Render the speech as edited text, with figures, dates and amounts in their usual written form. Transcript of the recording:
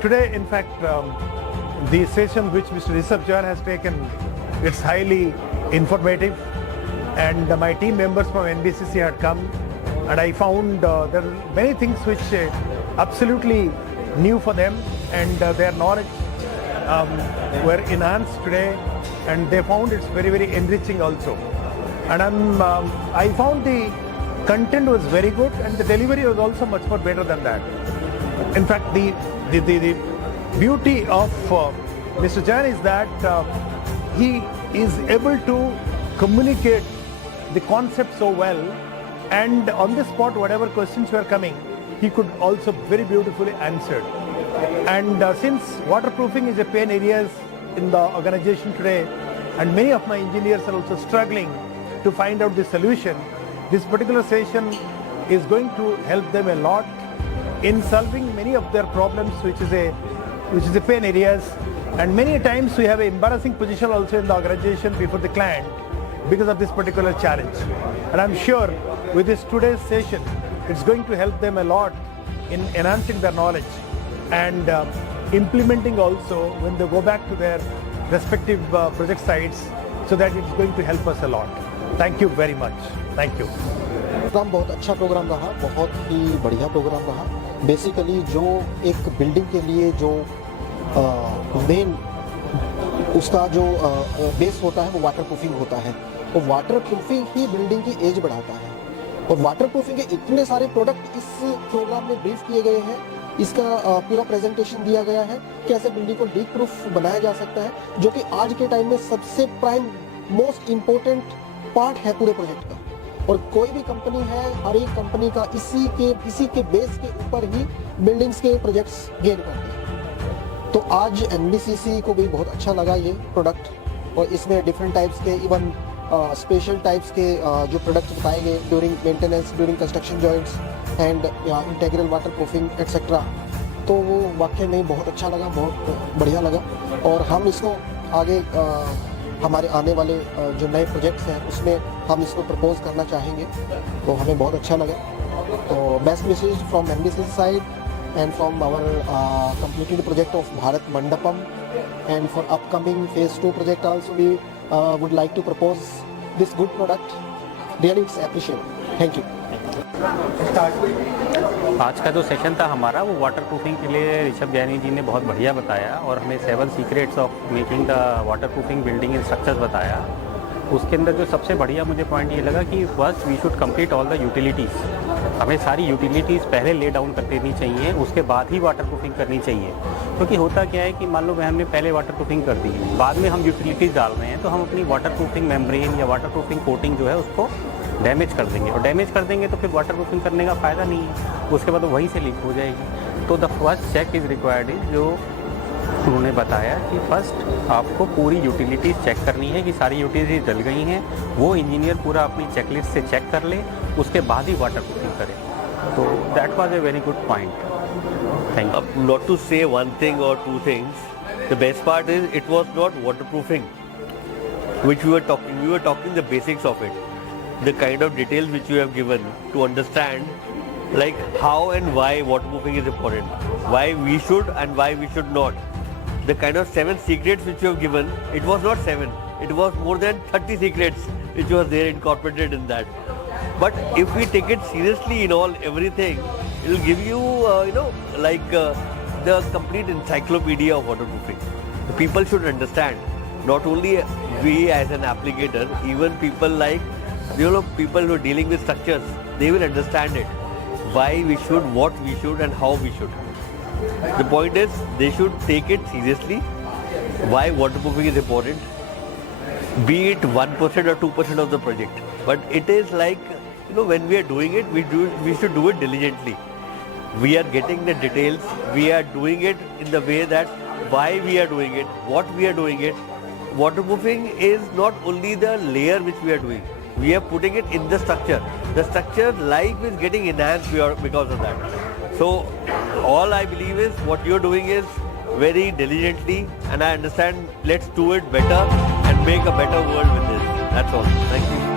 Today, in fact, the session which Mr. Rishabh Jain has taken, it's highly informative, and my team members from NBCC had come, and I found there are many things which absolutely new for them, and their knowledge were enhanced today, and they found it's very, very enriching also. And I found the content was very good, and the delivery was also much more better than that. In fact, the beauty of Mr. Jain is that he is able to communicate the concept so well, and on the spot, whatever questions were coming, he could also very beautifully answer. And since waterproofing is a pain area in the organization today, and many of my engineers are also struggling to find out the solution, this particular session is going to help them a lot in solving many of their problems, which is a pain areas. And many times we have an embarrassing position also in the organization before the client because of this particular challenge. And I'm sure with this today's session, it's going to help them a lot in enhancing their knowledge and implementing also when they go back to their respective project sites, so that it's going to help us a lot. Thank you very much. Thank you. Programme बहुत अच्छा programme रहा, बहुत ही बढ़िया programme रहा। Basically जो एक building के लिए जो मेन उसका जो बेस होता है वो वाटरप्रूफिंग होता है, और वाटरप्रूफिंग ही बिल्डिंग की एज बढ़ाता है। और वाटरप्रूफिंग के इतने सारे प्रोडक्ट इस प्रोग्राम में ब्रीफ किए गए हैं, इसका पूरा प्रेजेंटेशन दिया गया है, कैसे बिल्डिंग को लीक प्रूफ बनाया जा सकता है, जो कि आज के टाइम में सबसे प्राइम मोस्ट इम्पोर्टेंट पार्ट है पूरे प्रोजेक्ट का। और कोई भी कंपनी है, हर एक कंपनी का इसी के बेस के ऊपर ही बिल्डिंग्स के प्रोजेक्ट्स गेन करते हैं। तो आज एनबीसीसी को भी बहुत अच्छा लगा ये प्रोडक्ट, और इसमें डिफरेंट टाइप्स के इवन स्पेशल टाइप्स के जो प्रोडक्ट्स बताए गए during maintenance, during construction joints and integral water proofing etcetera. तो वो वाकई में बहुत अच्छा लगा, बहुत बढ़िया लगा। और हम इसको आगे हमारे आने वाले जो नए प्रोजेक्ट्स हैं उसमें हम इसको प्रपोज करना चाहेंगे, तो हमें बहुत अच्छा लगा। तो best wishes from NBCC side and from our completed project of Bharat Mandapam, and for upcoming phase 2 project also we would like to propose this good product. Really it's appreciated. Thank you. आज का जो session था हमारा वो water proofing के लिए ऋषभ जैनी जी ने बहुत बढ़िया बताया, और हमें 7 secrets of making the water proofing building in structures बताया। उसके अंदर जो सबसे बढ़िया मुझे पॉइंट ये लगा कि first we should complete all the utilities. हमें सारी यूटिलिटीज़ पहले ले डाउन कर देनी चाहिए, उसके बाद ही वाटर प्रूफिंग करनी चाहिए। क्योंकि होता क्या है कि मान लो हमने पहले वाटर प्रूफिंग कर दी, बाद में हम यूटिलिटीज़ डाल रहे हैं, तो हम अपनी वाटर प्रूफिंग मेम्ब्रेन या वाटर प्रूफिंग कोटिंग जो है उसको डैमेज कर देंगे, और डैमेज कर देंगे तो फिर वाटर प्रूफिंग करने का फ़ायदा नहीं है, उसके बाद वहीं से लीक हो जाएगी। तो the first check is required is, जो उन्होंने बताया कि फर्स्ट आपको पूरी यूटिलिटीज़ चेक करनी है कि सारी यूटिलिटीज़ डल गई हैं, वो इंजीनियर पूरा अपनी चेकलिस्ट से चेक कर ले, उसके बाद ही वाटर प्रूफिंग करे। तो that was a very good point. Thank you. Not to say one thing or two things, the best part is it was not waterproofing which we were talking the basics of it, the kind of details which you have given to understand like how and why waterproofing is important, why we should and why we should not. The kind of 7 secrets which you have given, it was not 7, it was more than 30 secrets which was there incorporated in that. But if we take it seriously in everything, it will give you, the complete encyclopedia of waterproofing. The people should understand, not only we as an applicator, even people like, people who are dealing with structures, they will understand it. Why we should, what we should and how we should. The point is, they should take it seriously, why waterproofing is important, be it 1% or 2% of the project. But it is like, when we are doing it, we should do it diligently. We are getting the details, we are doing it in the way that why we are doing it, what we are doing it. Waterproofing is not only the layer which we are doing, we are putting it in the structure. The structure life is getting enhanced because of that. So all I believe is what you're doing is very diligently, and I understand, let's do it better and make a better world with this. That's all. Thank you.